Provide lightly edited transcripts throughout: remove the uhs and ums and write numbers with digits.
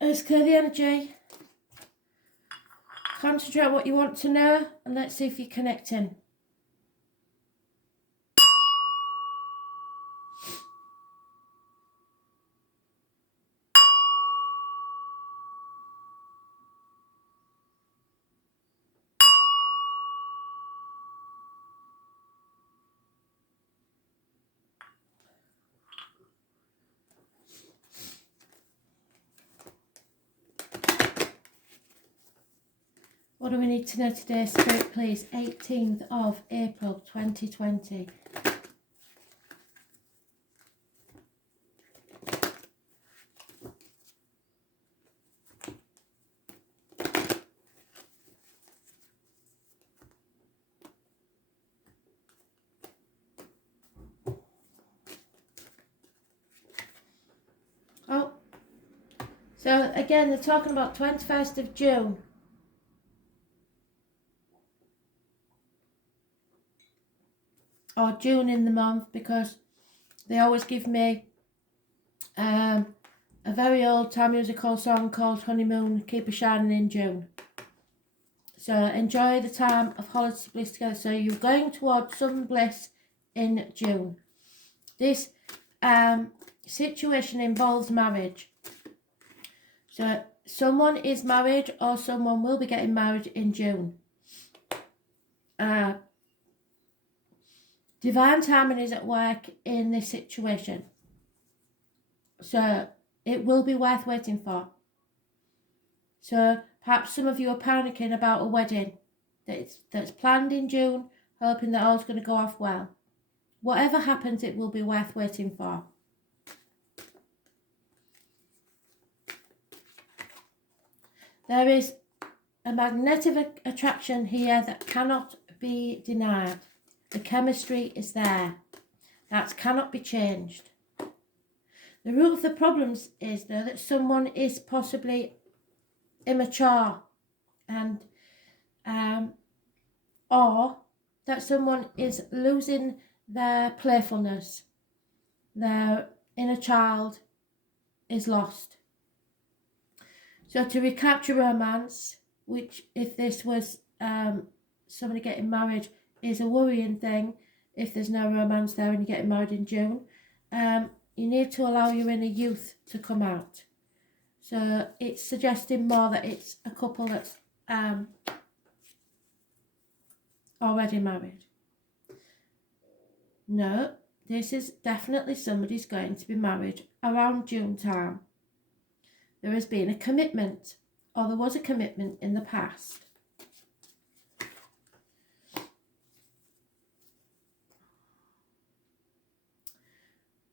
Let's clear the energy. Concentrate on what you want to know, and let's see if you're connecting. What do we need to know today, Spirit, please? 18th of April 2020. Oh, so again, they're talking about 21st of June. Or June in the month, because they always give me a very old time musical song called Honeymoon, Keep a Shining in June. So enjoy the time of holidays bliss together. So you're going towards some bliss in June. This situation involves marriage. So someone is married or someone will be getting married in June. Divine timing is at work in this situation. So it will be worth waiting for. So perhaps some of you are panicking about a wedding that's planned in June, hoping that all's going to go off well. Whatever happens, it will be worth waiting for. There is a magnetic attraction here that cannot be denied. The chemistry is there. That cannot be changed. The root of the problems is, though, that someone is possibly immature and or that someone is losing their playfulness. Their inner child is lost. So to recapture romance, which if this was somebody getting married is a worrying thing, if there's no romance there and you're getting married in June, you need to allow your inner youth to come out. So it's suggesting more that it's a couple that's already married. No, this is definitely somebody's going to be married around June time. There has been a commitment, or there was a commitment in the past.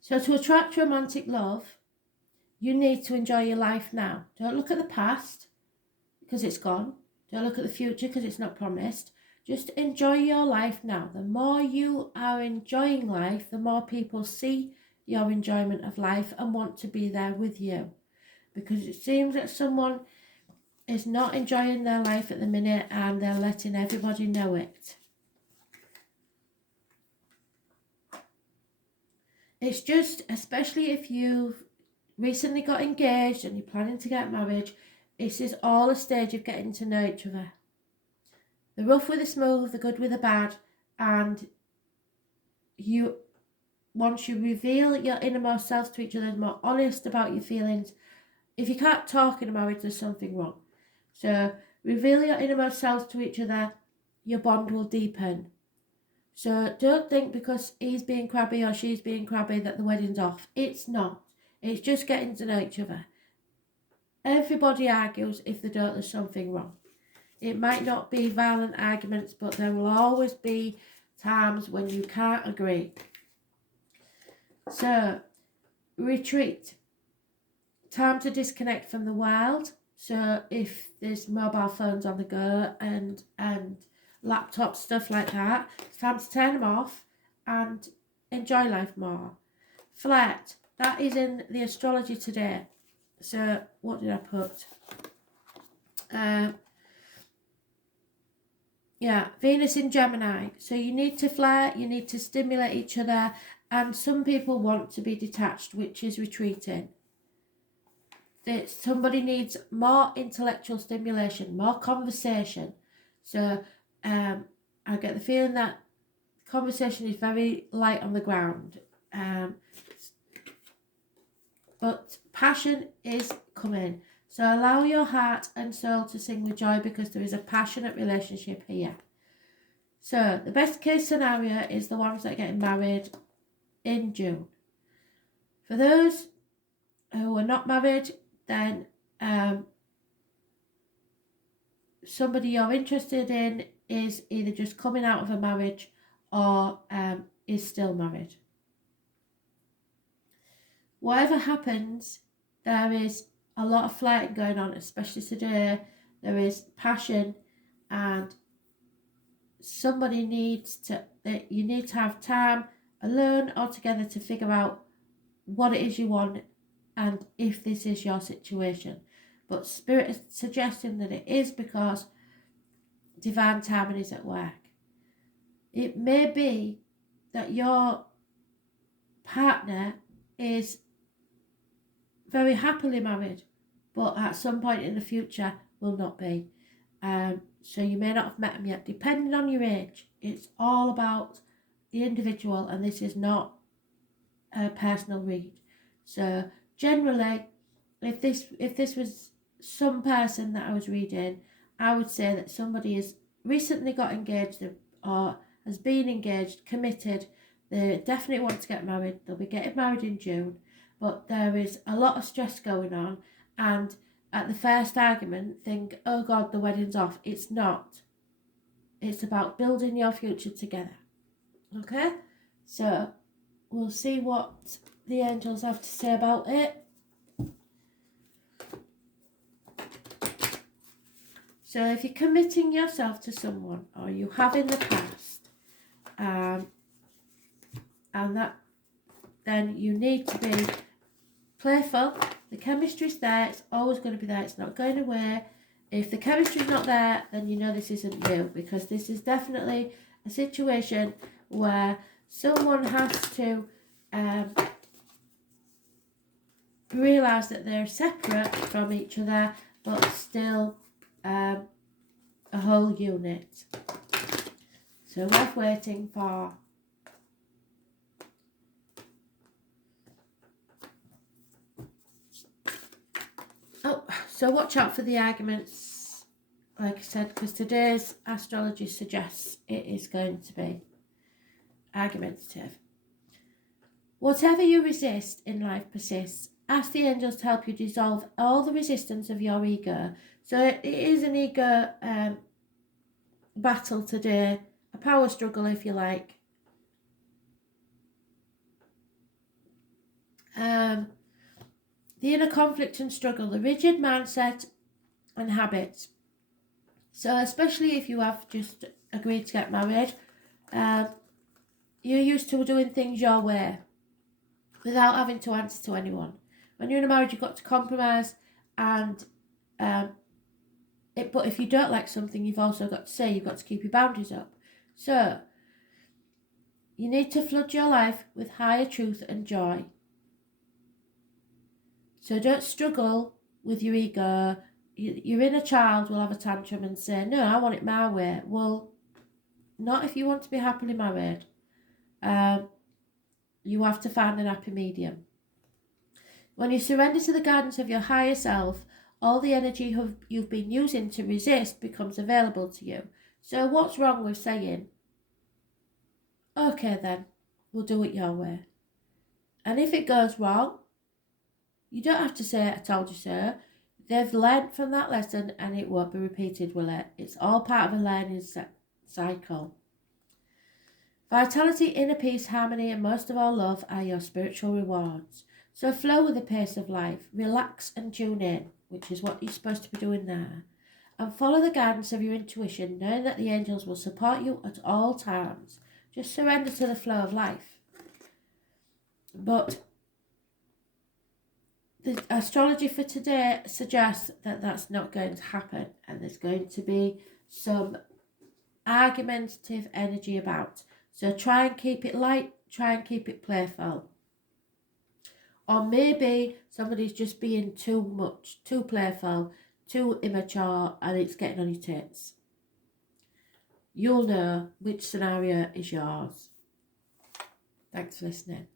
So to attract romantic love, you need to enjoy your life now. Don't look at the past, because it's gone. Don't look at the future, because it's not promised. Just enjoy your life now. The more you are enjoying life, the more people see your enjoyment of life and want to be there with you. Because it seems that someone is not enjoying their life at the minute and they're letting everybody know it. It's just, especially if you've recently got engaged and you're planning to get married, this is all a stage of getting to know each other. The rough with the smooth, the good with the bad, and once you reveal your innermost self to each other, more honest about your feelings. If you can't talk in a marriage, there's something wrong. So reveal your innermost selves to each other, your bond will deepen. So don't think because he's being crabby or she's being crabby that the wedding's off. It's not. It's just getting to know each other. Everybody argues. If they don't, there's something wrong. It might not be violent arguments, but there will always be times when you can't agree. So retreat. Time to disconnect from the world. So if there's mobile phones on the go and laptop stuff like that, it's time to turn them off and enjoy life more. Flirt. That is in the astrology today. So what did I put? Venus in Gemini. So you need to flirt, you need to stimulate each other, and some people want to be detached, which is retreating. that somebody needs more intellectual stimulation, more conversation. So I get the feeling that conversation is very light on the ground. But passion is coming. So allow your heart and soul to sing with joy, because there is a passionate relationship here. So the best case scenario is the ones that are getting married in June. For those who are not married, then somebody you're interested in is either just coming out of a marriage or is still married. Whatever happens, there is a lot of flirting going on, especially today. There is passion, and somebody needs to, you need to have time alone or together to figure out what it is you want and if this is your situation. But Spirit is suggesting that it is, because divine timing is at work. It may be that your partner is very happily married, but at some point in the future will not be. So you may not have met them yet, depending on your age. It's all about the individual, and this is not a personal read. So generally, if this was some person that I was reading, I would say that somebody has recently got engaged or has been engaged, committed. They definitely want to get married. They'll be getting married in June, but there is a lot of stress going on, and at the first argument think, oh God, the wedding's off. It's not. It's about building your future together. Okay? So we'll see what the angels have to say about it. So if you're committing yourself to someone, or you have in the past, and that, then you need to be playful. The chemistry's there. It's always going to be there. It's not going away. If the chemistry's not there, then you know this isn't you, because this is definitely a situation where someone has to realise that they're separate from each other, but still a whole unit. So worth waiting for. Oh, so watch out for the arguments, like I said, because today's astrology suggests it is going to be argumentative. Whatever you resist in life persists. Ask the angels to help you dissolve all the resistance of your ego. So it is an ego battle today, a power struggle if you like. The inner conflict and struggle, the rigid mindset and habits. So especially if you have just agreed to get married, you're used to doing things your way without having to answer to anyone. When you're in a marriage, you've got to compromise, and but if you don't like something, you've also got to say, you've got to keep your boundaries up. So you need to flood your life with higher truth and joy. So don't struggle with your ego. Your inner child will have a tantrum and say, no, I want it my way. Well, not if you want to be happily married. You have to find an happy medium. When you surrender to the guidance of your higher self, all the energy you've been using to resist becomes available to you. So what's wrong with saying, okay then, we'll do it your way? And if it goes wrong, you don't have to say, I told you so. They've learned from that lesson, and it won't be repeated, will it? It's all part of a learning cycle. Vitality, inner peace, harmony, and most of all love are your spiritual rewards. So flow with the pace of life, relax and tune in, which is what you're supposed to be doing there, and follow the guidance of your intuition, knowing that the angels will support you at all times. Just surrender to the flow of life. But the astrology for today suggests that that's not going to happen, and there's going to be some argumentative energy about. So try and keep it light, try and keep it playful. Or maybe somebody's just being too much, too playful, too immature, and it's getting on your tits. You'll know which scenario is yours. Thanks for listening.